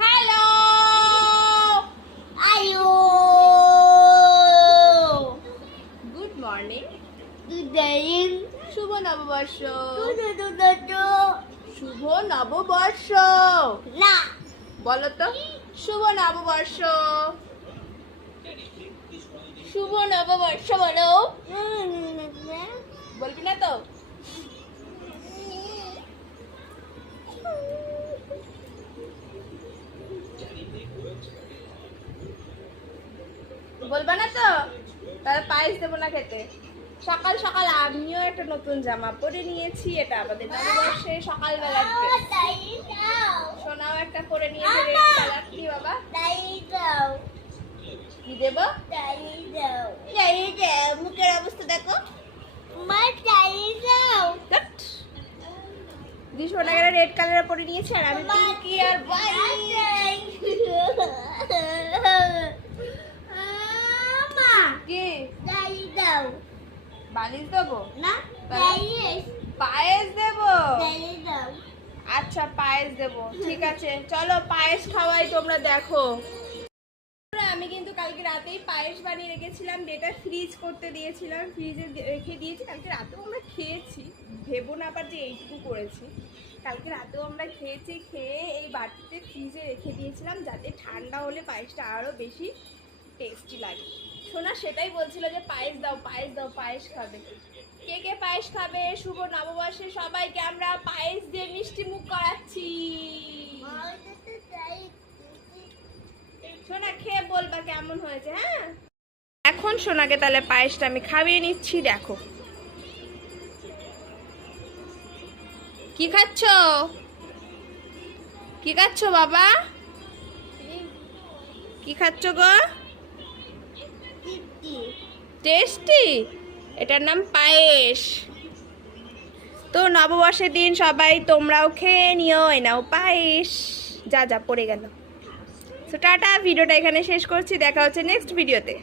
Hello আয়ো good morning দুদিন শুভ নববর্ষ দুদুদুদু শুভ নববর্ষ না বলো তো শুভ নববর্ষ শুভ নববর্ষ বলো বলবি না তো বলবা না তো তাহলে পায়েস দেবো না খেতে সকাল সকাল আমিও একটা নতুন জামা পরে নিয়েছি এটা আমাদের নববর্ষে সকালবেলা তাই দাও সোনাও একটা পরে নিয়েছে রেড কালার কি বাবা তাই দাও কি দেবো তাই দাও এই যে মুখের অবস্থা দেখো মা তাই দাও দি সোনা গেলে রেড কালার পরে নিয়েছে আর আমি পিঙ্কি আর মা কি তাই দাও বালিশ দেবো না তাহলে? তাই পায়েস দেবো তাই দাও আচ্ছা পায়েস দেবো ঠিক আছে চলো পায়েস খাওয়াই তোমরা দেখো আমি কিন্তু কালকে রাতেই পায়েস বানিয়ে রেখেছিলাম যেটা ফ্রিজ করতে দিয়েছিলাম ফ্রিজে রেখে দিয়েছি কালকে রাতেও আমরা খেয়েছি ভেবো না আবার যে এইটুকু করেছি কালকে রাতেও আমরা খেয়েছি খেয়ে এই বাটিতে ফ্রিজে রেখে দিয়েছিলাম যাতে ঠান্ডা হলে পায়েসটা আরও বেশি টেস্টি লাগে সোনা সেটাই বলছিল যে পায়েস দাও পায়েস খাবে কে কে পায়েস খাবে শুভ নববর্ষে সবাইকে আমরা পায়েস দিয়ে মিষ্টি মুখ করাচ্ছি সোনা খেয়ে বলবা কেমন হয়েছে হ্যাঁ এখন সোনাকে তাহলে পায়েসটা আমি খাইয়ে নিচ্ছি দেখো কি খাচ্ছ বাবা কি খাচ্ছ গো টেস্টি এটার নাম পায়েস তো নববর্ষের দিন সবাই তোমরাও খেয়ে নিও নাও পায়েস যা পড়ে গেল তো টাটা ভিডিওটা এখানে শেষ করছি দেখা হচ্ছে নেক্সট ভিডিওতে